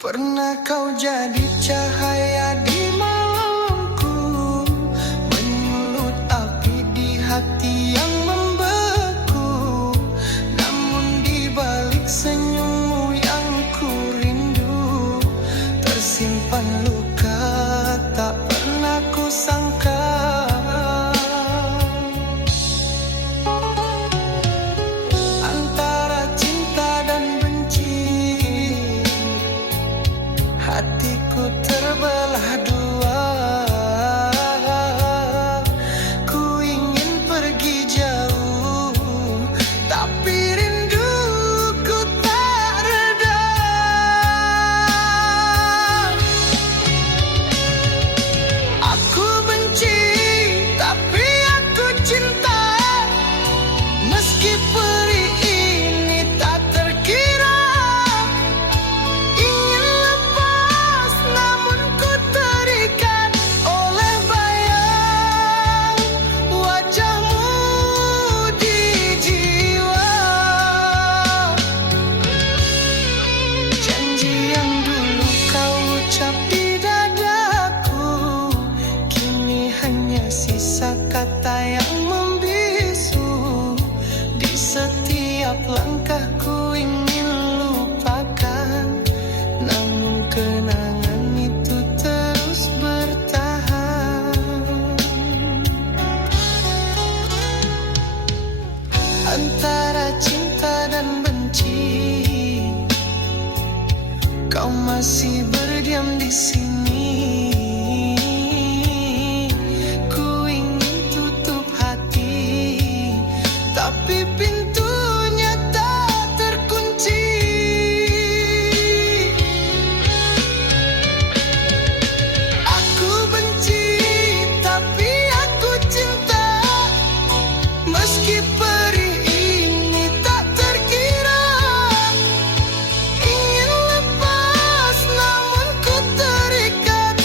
Pernah kau jadi cahaya di malamku, menyulut api di hati yang membeku. Namun di balik senyummu yang ku rindu, tersimpan luka tak pernah ku sangka. Antara cinta dan benci, hatiku terbelah dua. Ku ingin pergi jauh, tapi rinduku tak reda. Aku benci, tapi aku cinta. Meski peri ini tak terkira, ingin lepas namun ku terikat oleh bayang wajahmu di jiwa. Janji yang dulu kau ucap di dadaku, kini hanya sisa kata yang membisu. Di setiap langkahku ingin lupakan, namun kenangan itu terus bertahan. Antara cinta dan benci, kau masih berdiam di sini. Ku ingin tutup hati, tapi pintunya tak terkunci. Aku benci, tapi aku cinta. Meski perih ini tak terkira, ingin lepas namun ku terikat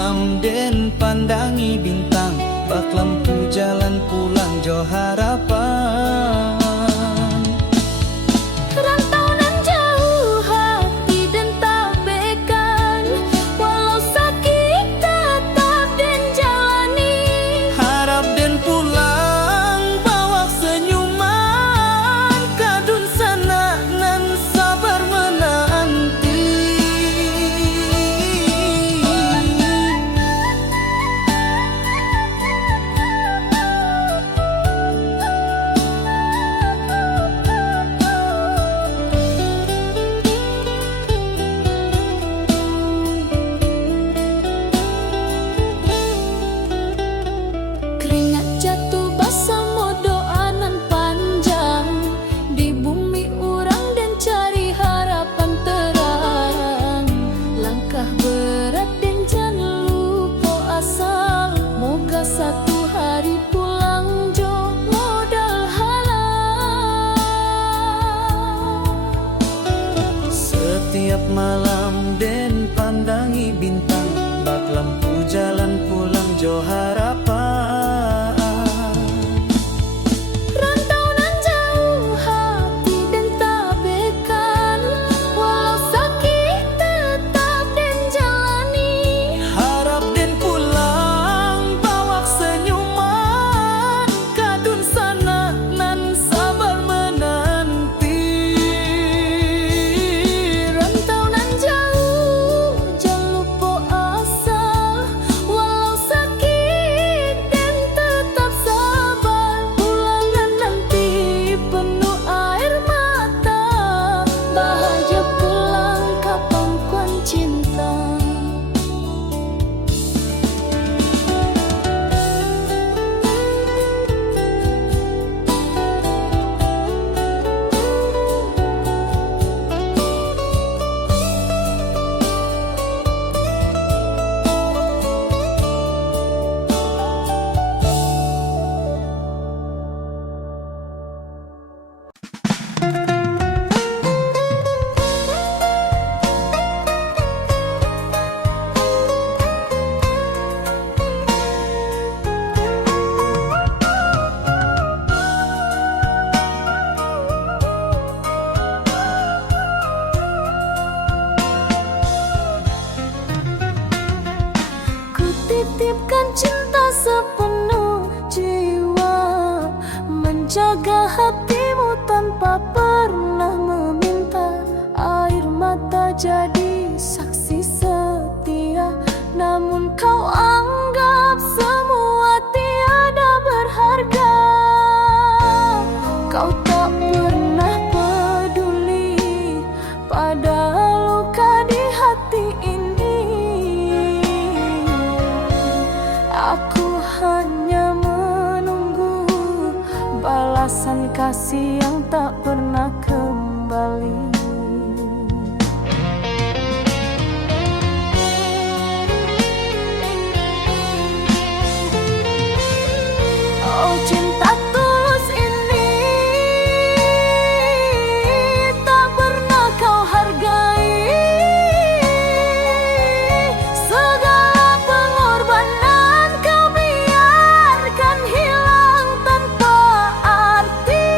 malam den pandangi bintang, bak lampu jalan pulang jo harapan. Rantau nan jauh hati dan tak bekan, walau sakit tetap den jalani. Harap den pulang bawa senyuman, kadun sana nan sabar menanti. Keringat jatuh basah mo doa nan panjang, di bumi urang dan cari harapan terang. Langkah berat dan jangan lupa asal, moga satu hari pulang jo modal halal. Setiap malam den pandangi bintang, bak lampu jalan pulang jo harapan. Rantau nan jauh hati dan tak bekan, walau sakit tetap den jalani. Harap den pulang bawa senyuman, kadun sana nan sabar menanti. Rantau nan jauh jangan lupa asal, walau sakit dan tetap sabar. Pulangan nanti penuh air mata, bahagia pulang kapan kuan cinta. Ku titipkan cinta sepenuh jiwa, menjaga hatimu tanpa pernah meminta. Air mata jadi saksi setia, namun kau anggap semua tiada berharga. Kau tak pernah peduli pada luka di hati ini. Aku hanya menunggu balasan kasih yang tak pernah kembali. Oh cinta tulus ini tak pernah kau hargai. Segala pengorbanan kau biarkan hilang tanpa arti.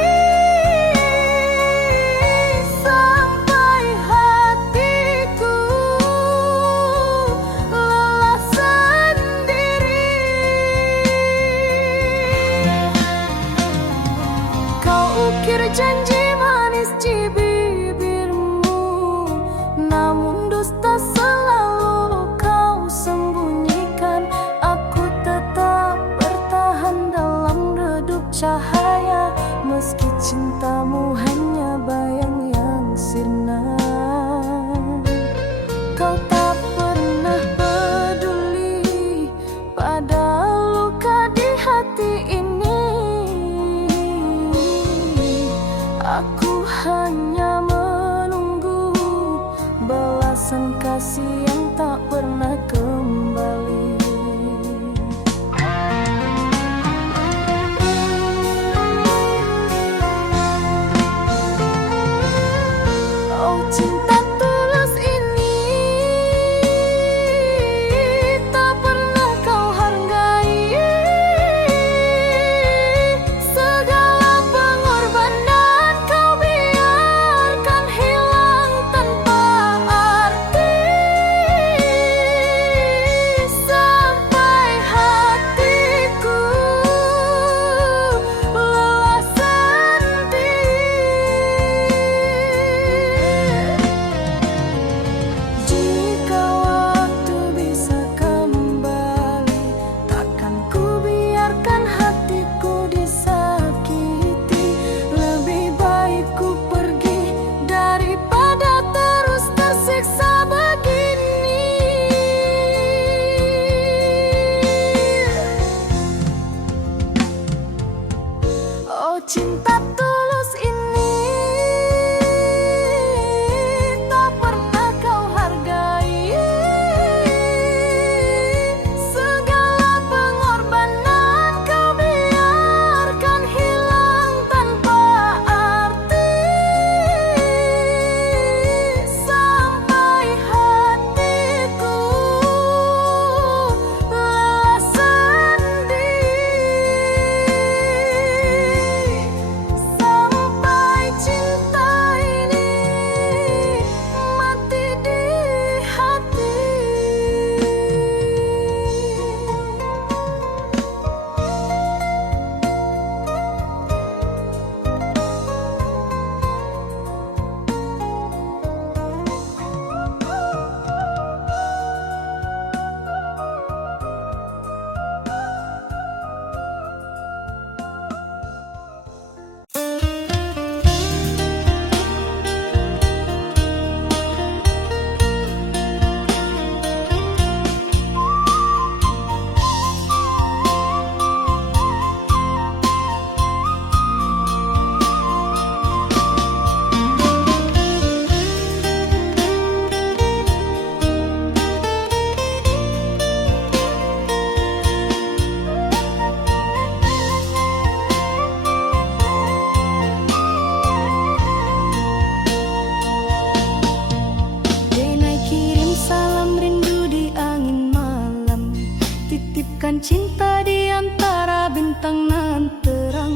Titipkan cinta di antara bintang nan terang.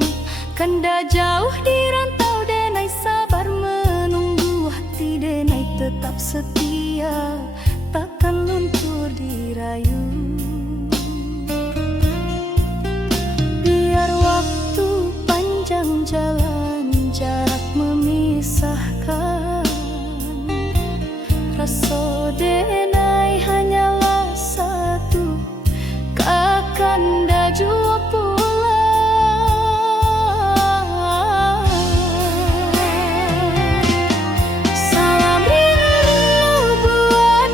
Kanda jauh di rantau denai sabar menunggu. Hati denai tetap setia, takkan luntur dirayu. Biar waktu panjang jalan, jarak memisahkan. Rasa denai hanyalah satu, kakanda jua pulang. Salam rindu buat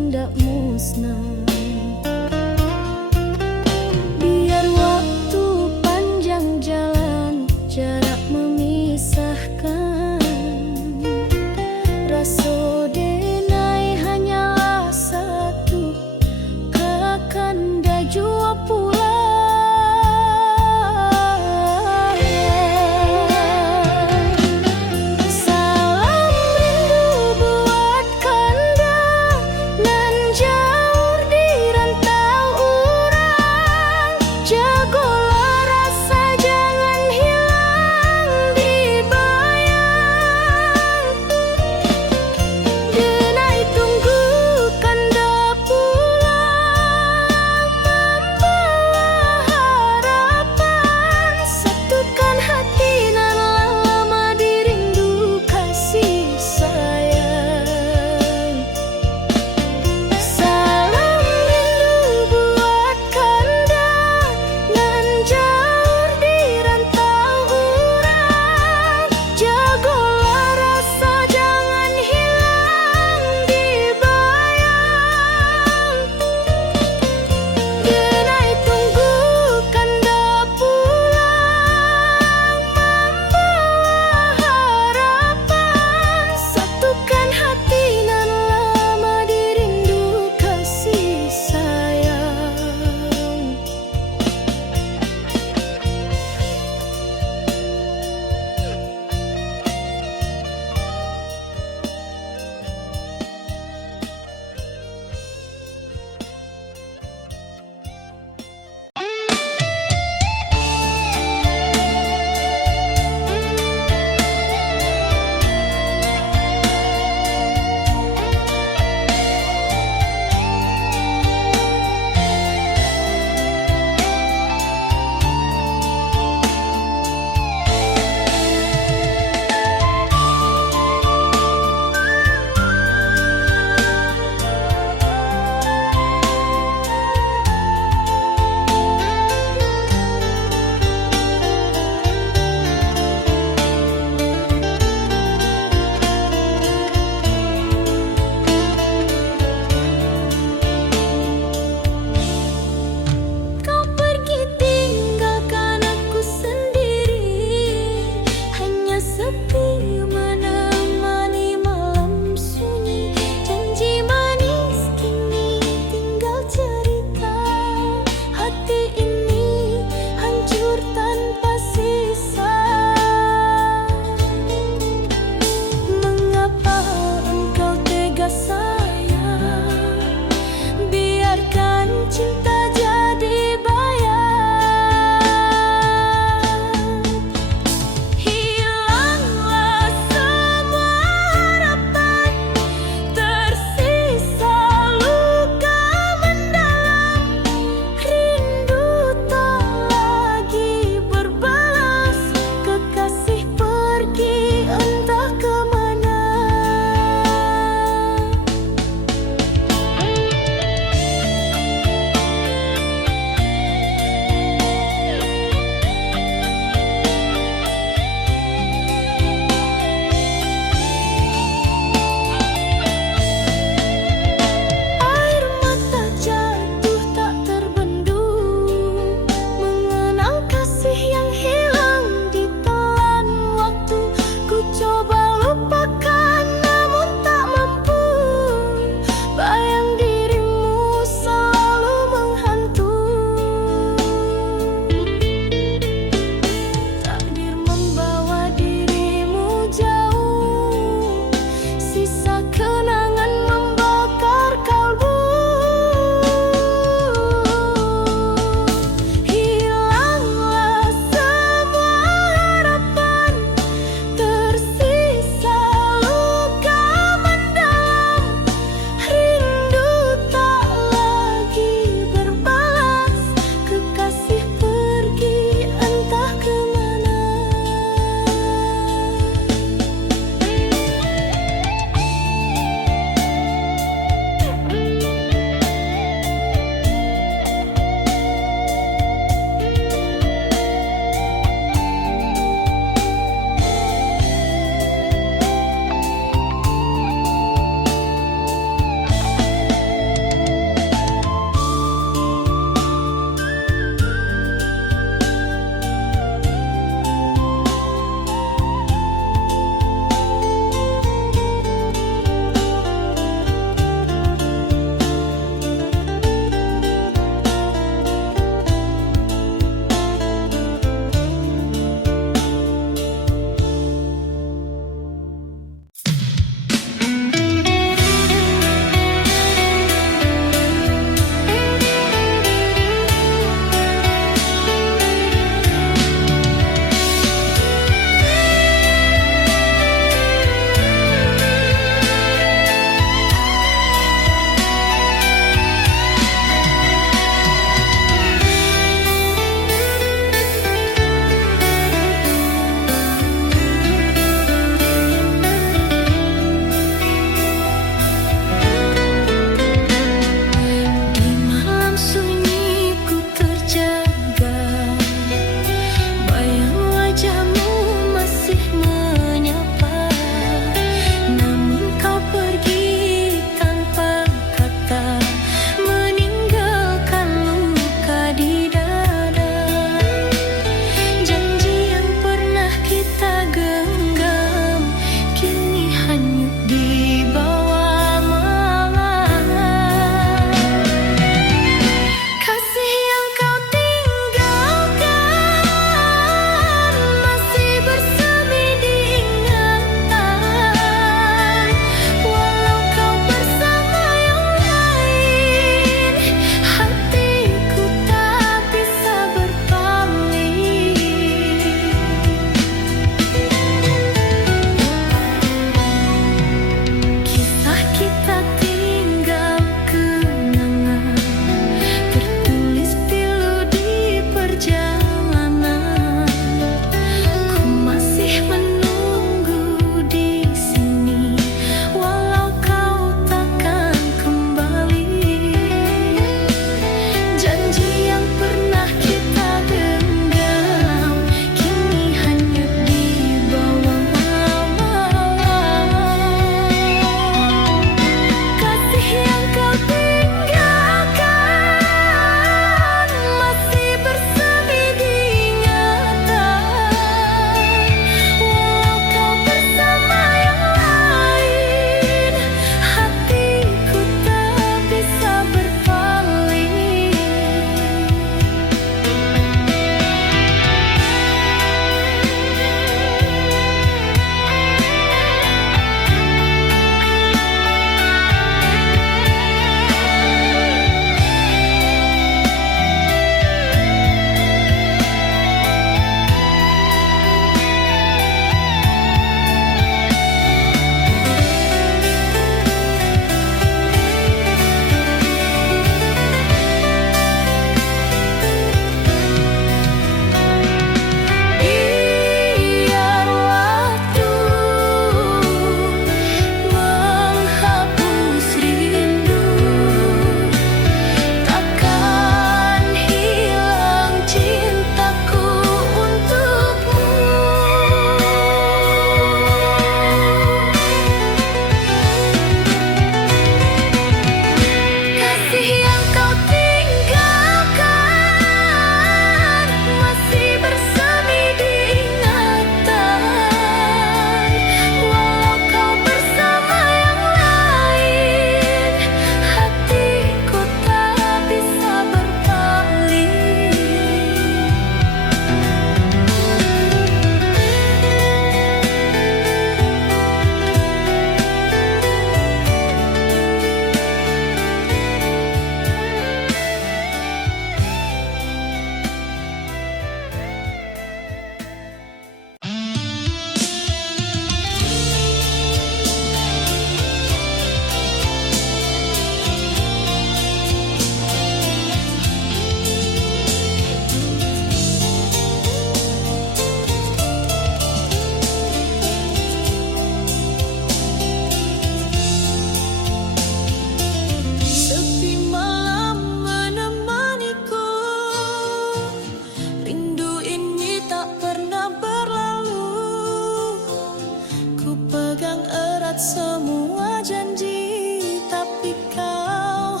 mengikat semua janji, tapi kau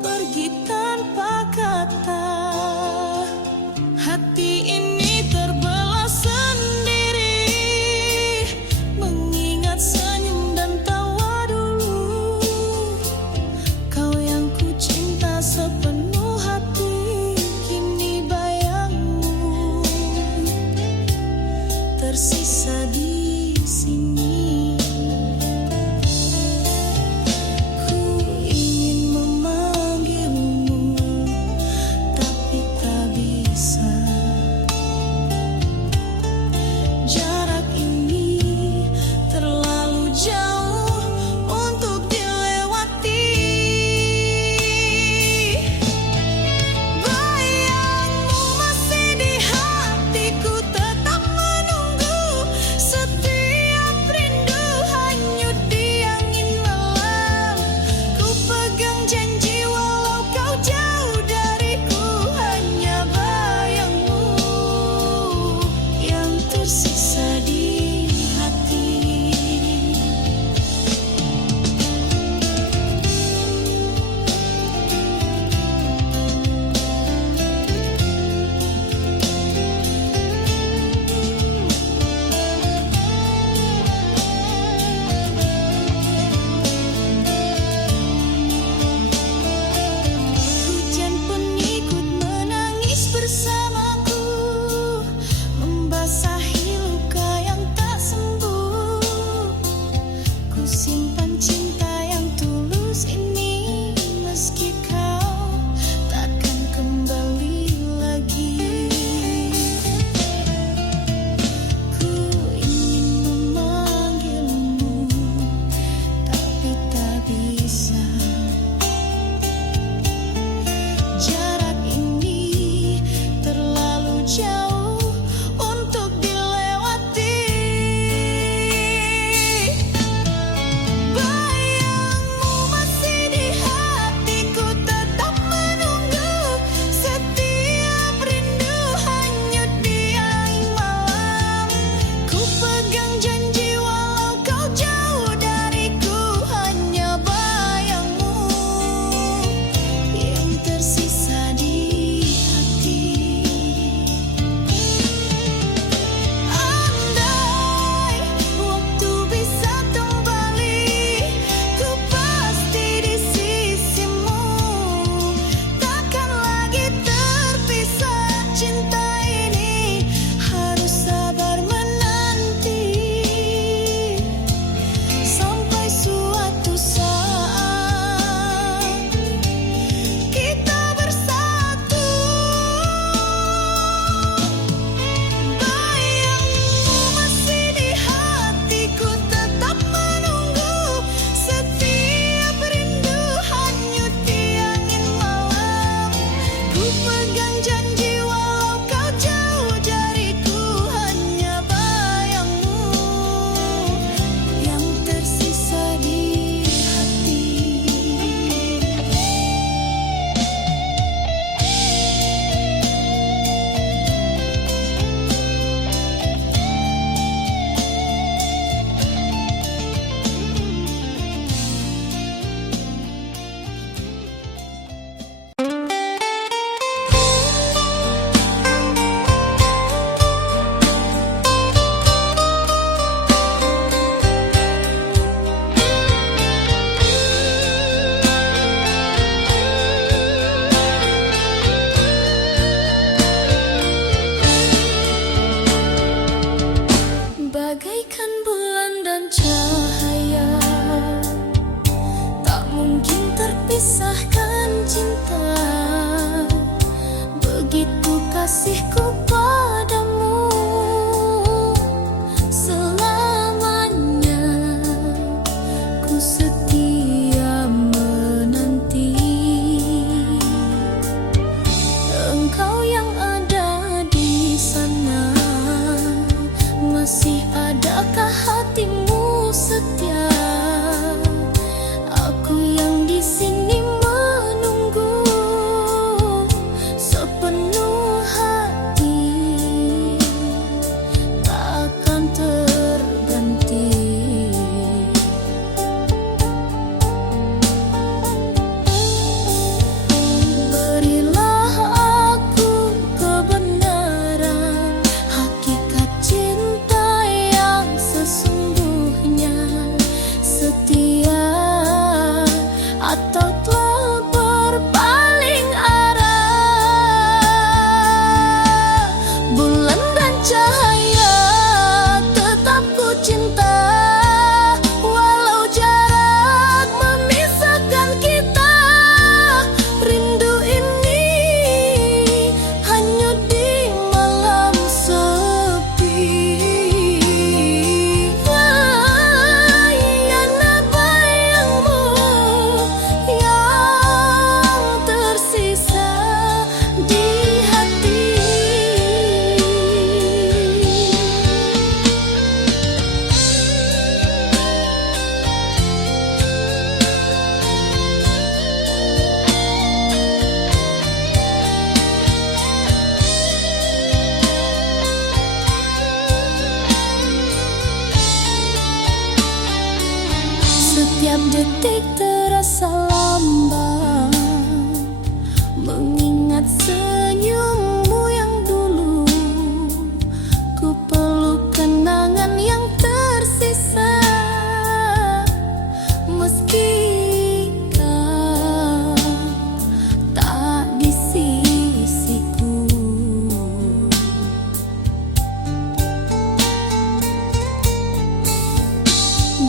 pergi tanpa kata. Hati ini terbelah sendiri, mengingat senyum dan tawa dulu. Kau yang ku cinta sepenuh hati, kini bayangmu tersisa di sini. Ku ingin memanggilmu, tapi tak bisa. Jarak ini terlalu jauh untuk dilewati. Bayangmu masih di hatiku, tetap menunggu. Setiap rindu hanyut di angin malam. Ku pegang janji walau kau jauh dariku, hanya bayangmu yang tersisa di hati. Hujan pun ikut menangis bersamaku, membasahi luka yang tak sembuh. Ku simpan cinta yang tulus ini, meski kau takkan kembali lagi. Ku ingin memanggilmu, tapi tak bisa. Jarak ini terlalu jauh untuk dilewati. Bayangmu masih di hatiku, tetap menunggu. Setiap rindu hanyut di angin malam. Ku pegang janji walau kau jauh dariku, hanya bayangmu yang tersisa di hati. Andai waktu bisa kembali, ku pasti di sisimu. Takkan lagi terpisah, cinta ini harus sabar menanti. Sampai suatu saat kita bersatu. Bayangmu masih di hatiku, tetap menunggu. Setiap rindu hanyut di angin malam. Ku pegang janji walau kau jauh dariku, hanya bayangmu yang tersisa di hati. Bagaikan bulan dan cahaya, tak mungkin terpisahkan cinta. Begitu kasihku padamu, selamanya ku setia menanti. Engkau yang ada di sana, masih adakah hatimu setia? Aku yang di sini menunggu sepenuh hati, takkan terganti. Setiap detik terasa lambat, mengingat senyummu yang dulu. Ku peluk kenangan yang tersisa, meski kau tak di sisiku.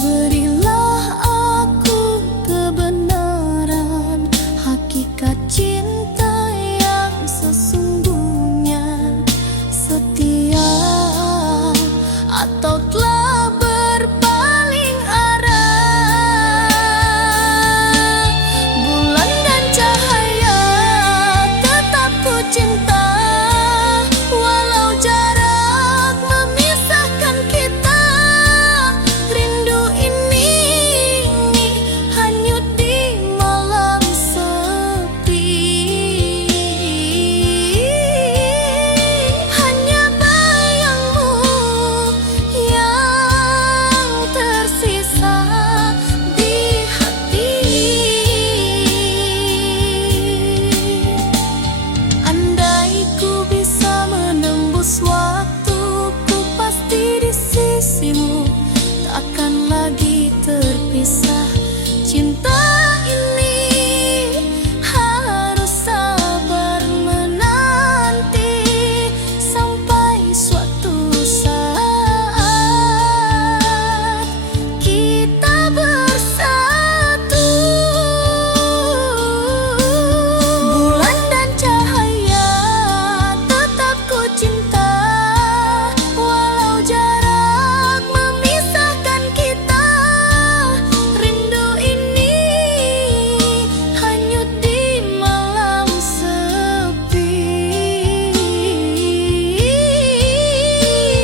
Berilah aku kebenaran, hakikat cinta yang sesungguhnya. Setia atau telah berpaling arah, bulan dan cahaya tetap ku cinta, walau jarak memisahkan kita. Rindu ini hanyut di malam sepi, hanya bayangmu yang tersisa di hati. Andai ku bisa menembus waktu, ku pasti di sisimu, takkan lagi terpisah. Cinta ini harus sabar menanti sampai suatu saat kita bersatu. Bulan dan cahaya tetap ku cinta, walau jarak memisahkan kita. Rindu ini hanyut di malam sepi,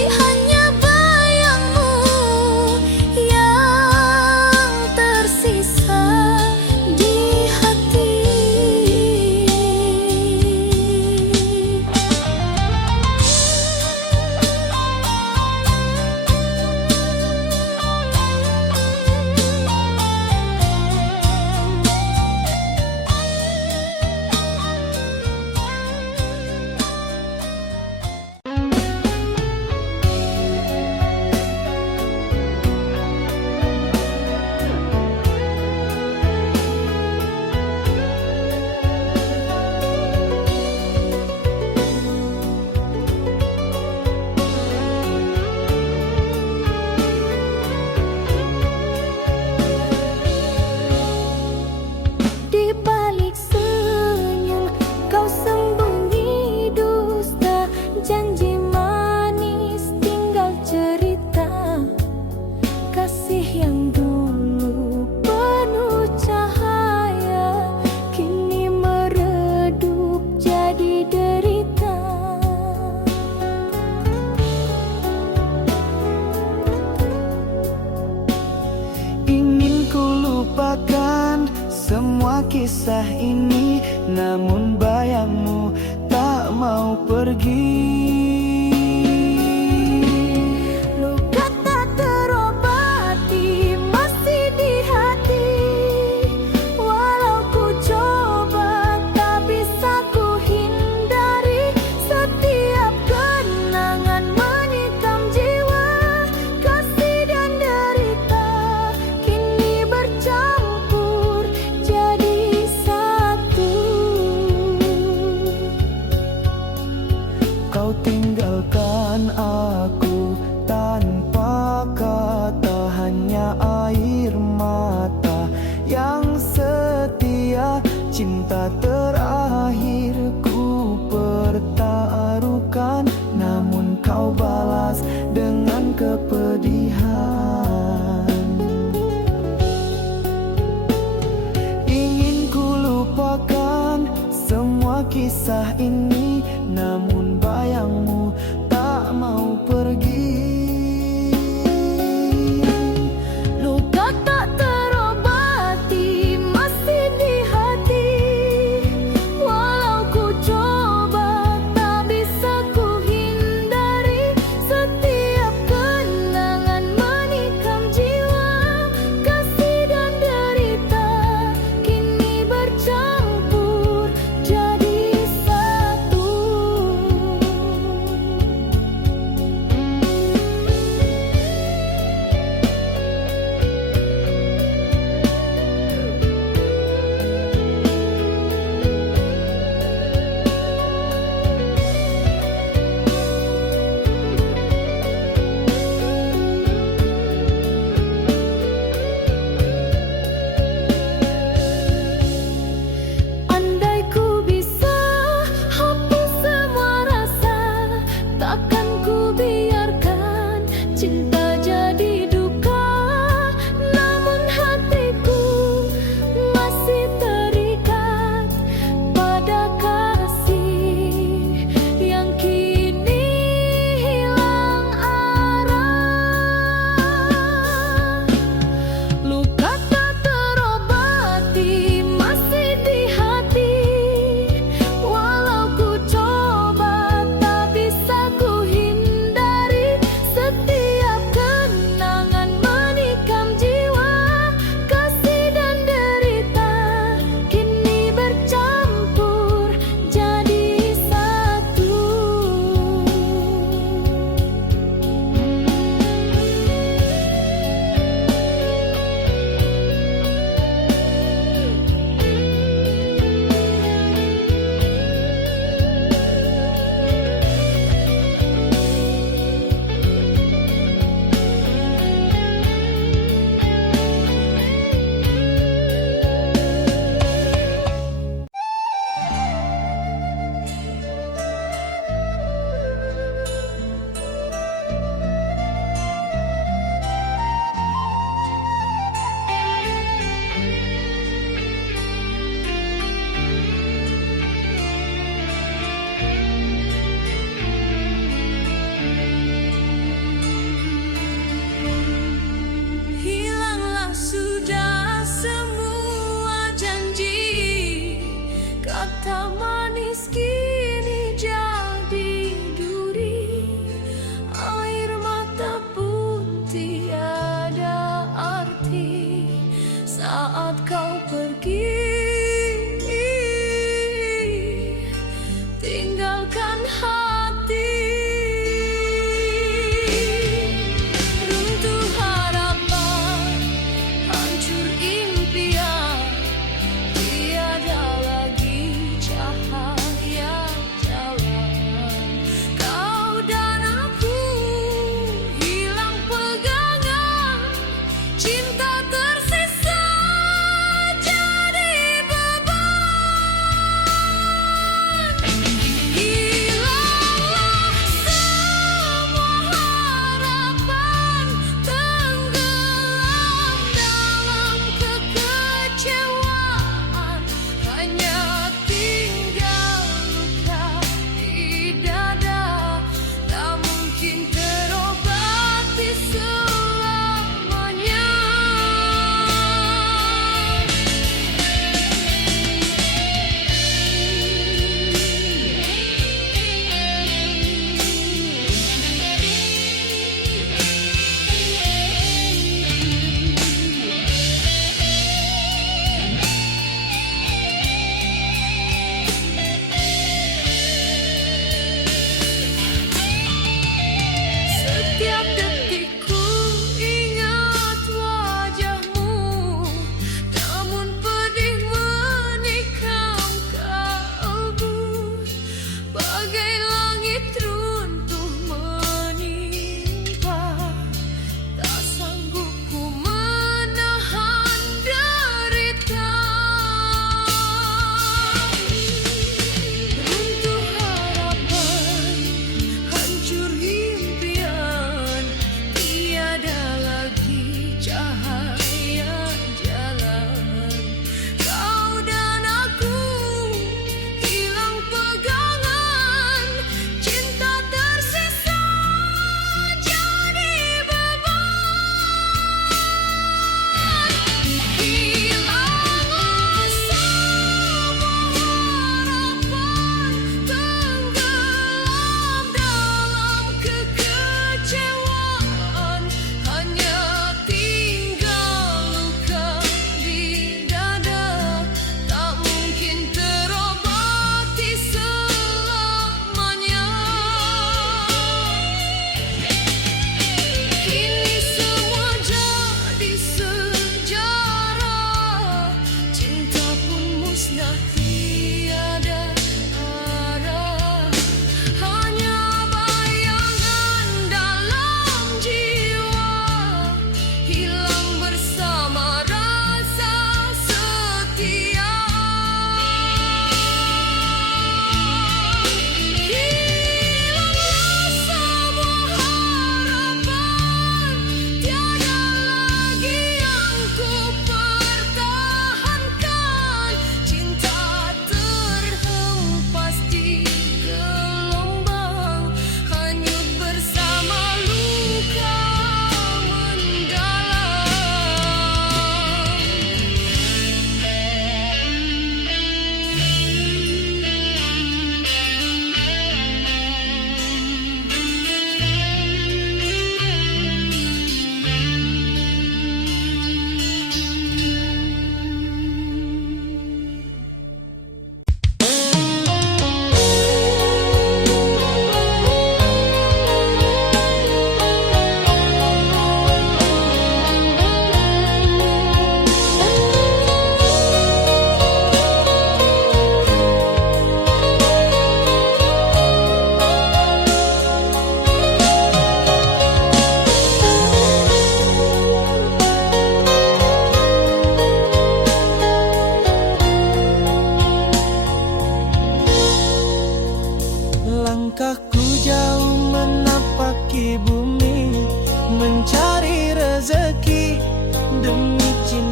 hanya bayangmu yang tersisa di hati. Di balik senyum kau sembunyi dusta, janji manis tinggal cerita. Kasih yang dulu penuh cahaya, kini meredup jadi derita. Ingin ku lupakan semua kisah ini, namun bayangmu tak mau pergi. Luka tak terobati masih di hati, walau ku coba tak bisa ku hindari. Setiap kenangan menikam jiwa, kasih dan derita kini bercampur jadi satu. Kau tinggalkan aku tanpa kata, hanya air mata yang setia. Cinta terakhir ku pertaruhkan, namun kau balas dengan kepedihan. Ingin ku lupakan semua kisah ini, namun bayangmu tak mau pergi. Luka tak terobati masih di hati, walau ku coba tak bisa ku hindari. Setiap kenangan menikam jiwa, kasih dan derita jadi duka, namun hatiku masih terikat pada kasih yang kini hilang arah. Luka tak terobati masih di hati, walau ku coba tak bisa ku hindari setiap kenangan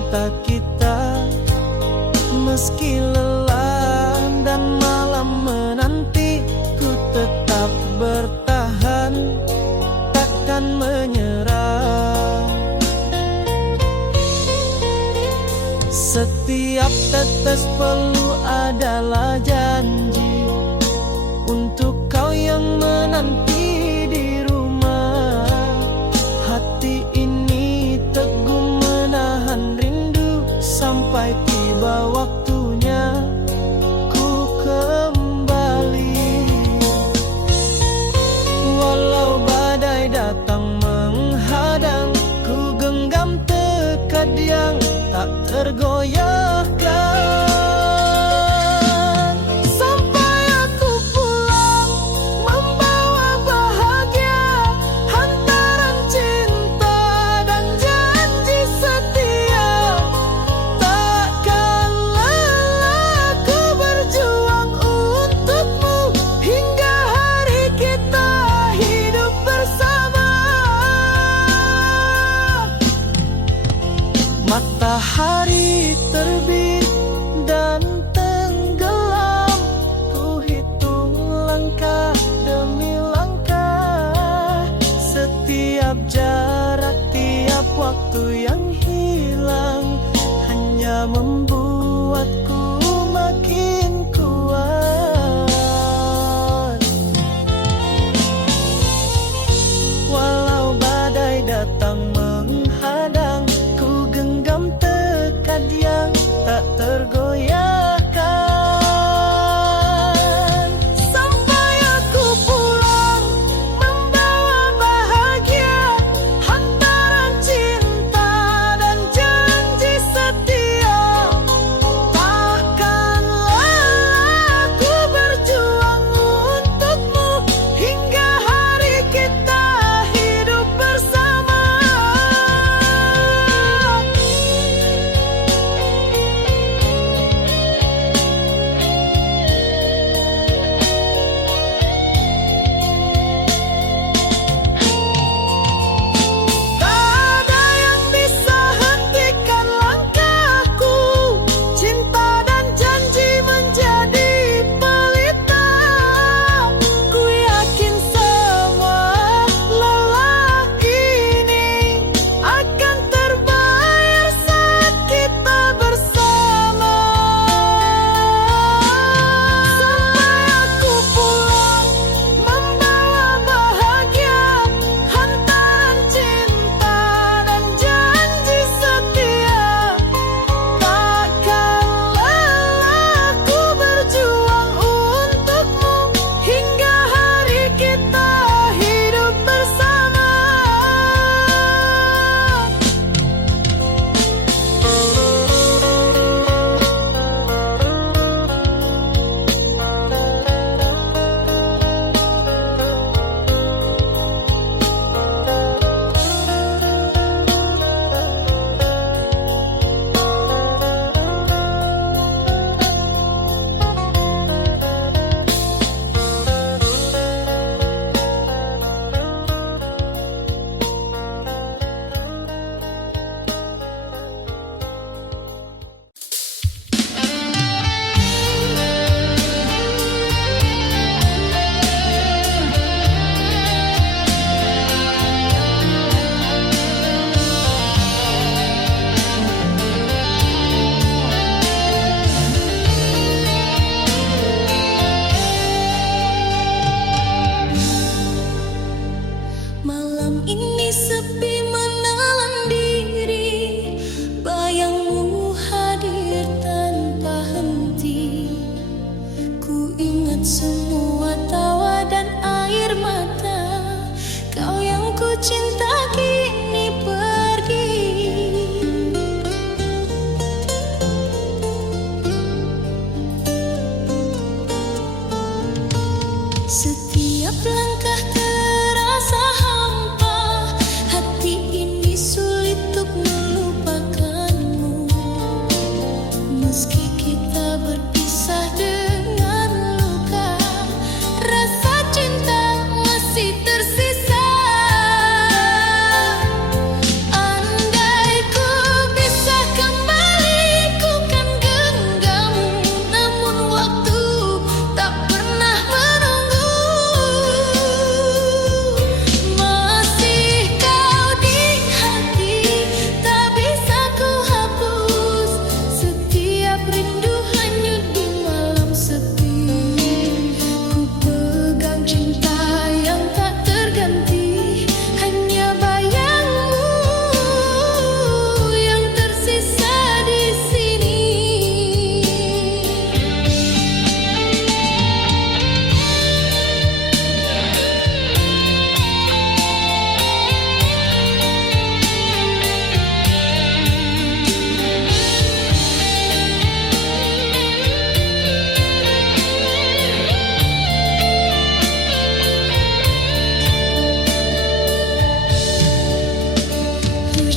cinta kita. Meski lelah dan malam menanti, ku tetap bertahan, takkan menyerah. Setiap tetes peluh adalah janji untuk kau yang menanti di rumah. Hati ini teguh menahan rindu sampai tiba waktunya ku kembali. Walau badai datang menghadang, ku genggam tekad yang tak tergoyahkan. Sampai aku pulang membawa bahagia, hantaran cinta dan janji setia. Takkan lelah ku berjuang untukmu hingga hari kita hidup bersama. Matahari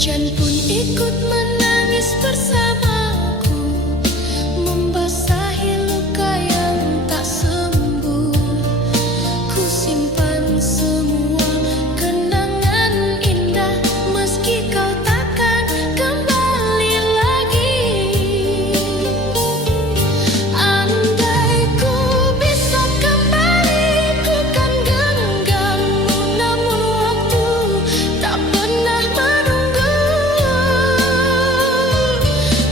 Hujan pun ikut menangis bersamaku, membasahi luka yang tak sembuh. Ku simpan semua kenangan indah, meski kau takkan kembali lagi. Andai ku bisa kembali, ku kan genggammu, namun waktu tak pernah menunggu.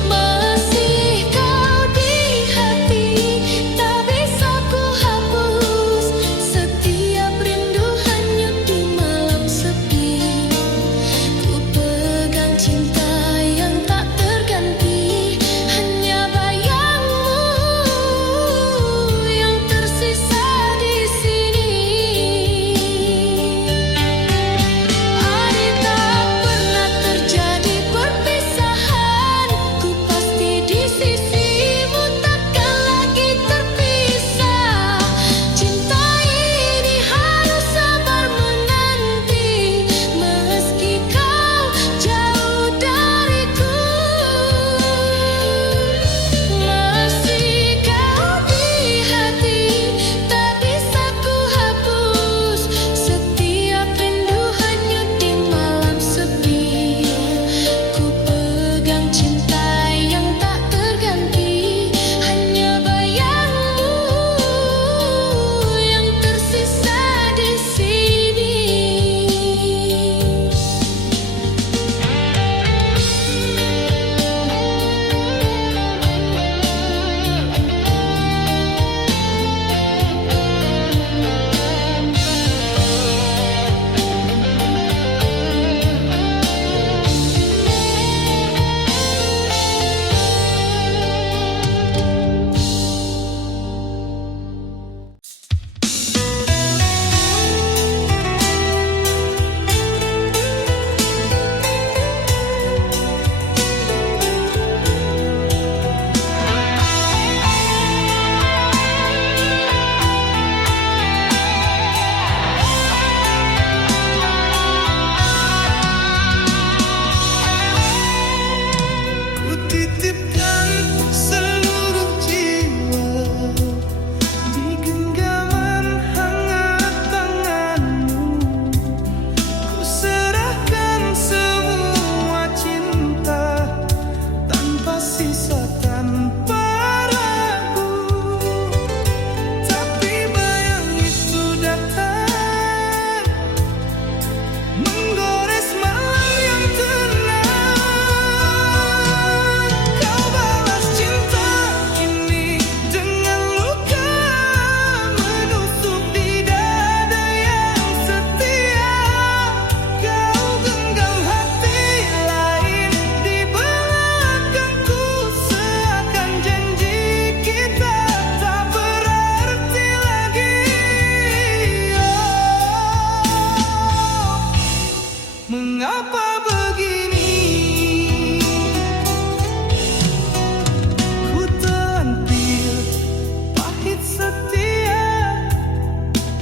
Masih kau di hati, tak bisa ku hapus. Setiap rindu hanyut di malam sepi. Ku pegang cinta yang tak terganti, hanya bayangmu yang tersisa di sini. Andai tak pernah terjadi perpisahan, ku pasti di sisimu, takkan lagi terpisah. Cinta ini harus sabar menanti, meski kau jauh dariku. Masih kau di hati, tak bisa ku hapus. Setiap rindu hanyut di malam sepi. Ku pegang cinta yang tak terganti, hanya bayangmu yang tersisa di sini. Ku titipkan seluruh jiwa di genggaman hangat tanganmu. Ku serahkan semua cinta tanpa sisa, tanpa ragu. Tapi bayang itu datang, menggores malam yang tenang. Kau balas cinta ini dengan luka, menusuk di dada yang setia. Kau genggam hati lain di belakangku, seakan janji kita tak berarti lagi. Mengapa begini? Ku tampil pahit setia,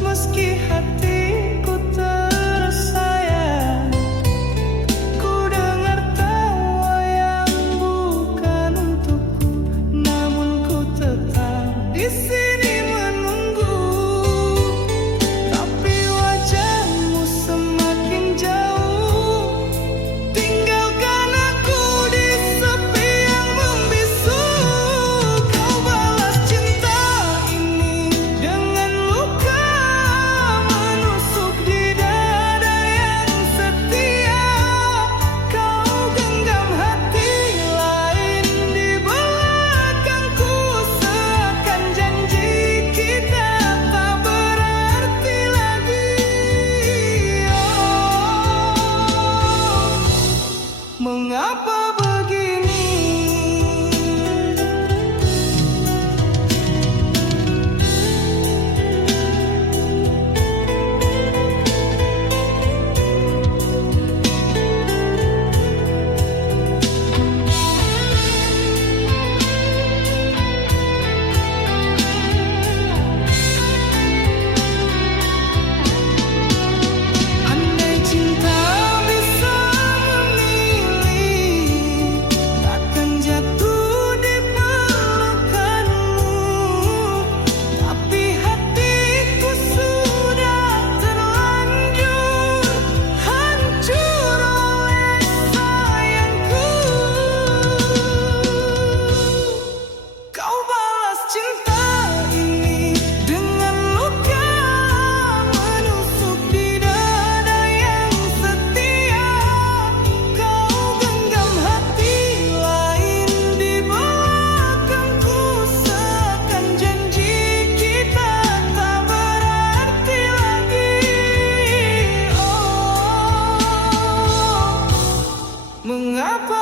meski hatiku tersayang. Ku dengar tawa yang bukan untukku, namun ku tetap di sini menunggu. Tapi wajahmu semakin jauh, tinggalkan aku di sepi yang membisu. Kau balas cinta ini dengan luka, menusuk di dada yang setia. Kau genggam hati lain di belakangku, seakan janji kita tak berarti lagi. Mengapa begini? Andai cinta bisa Mengapa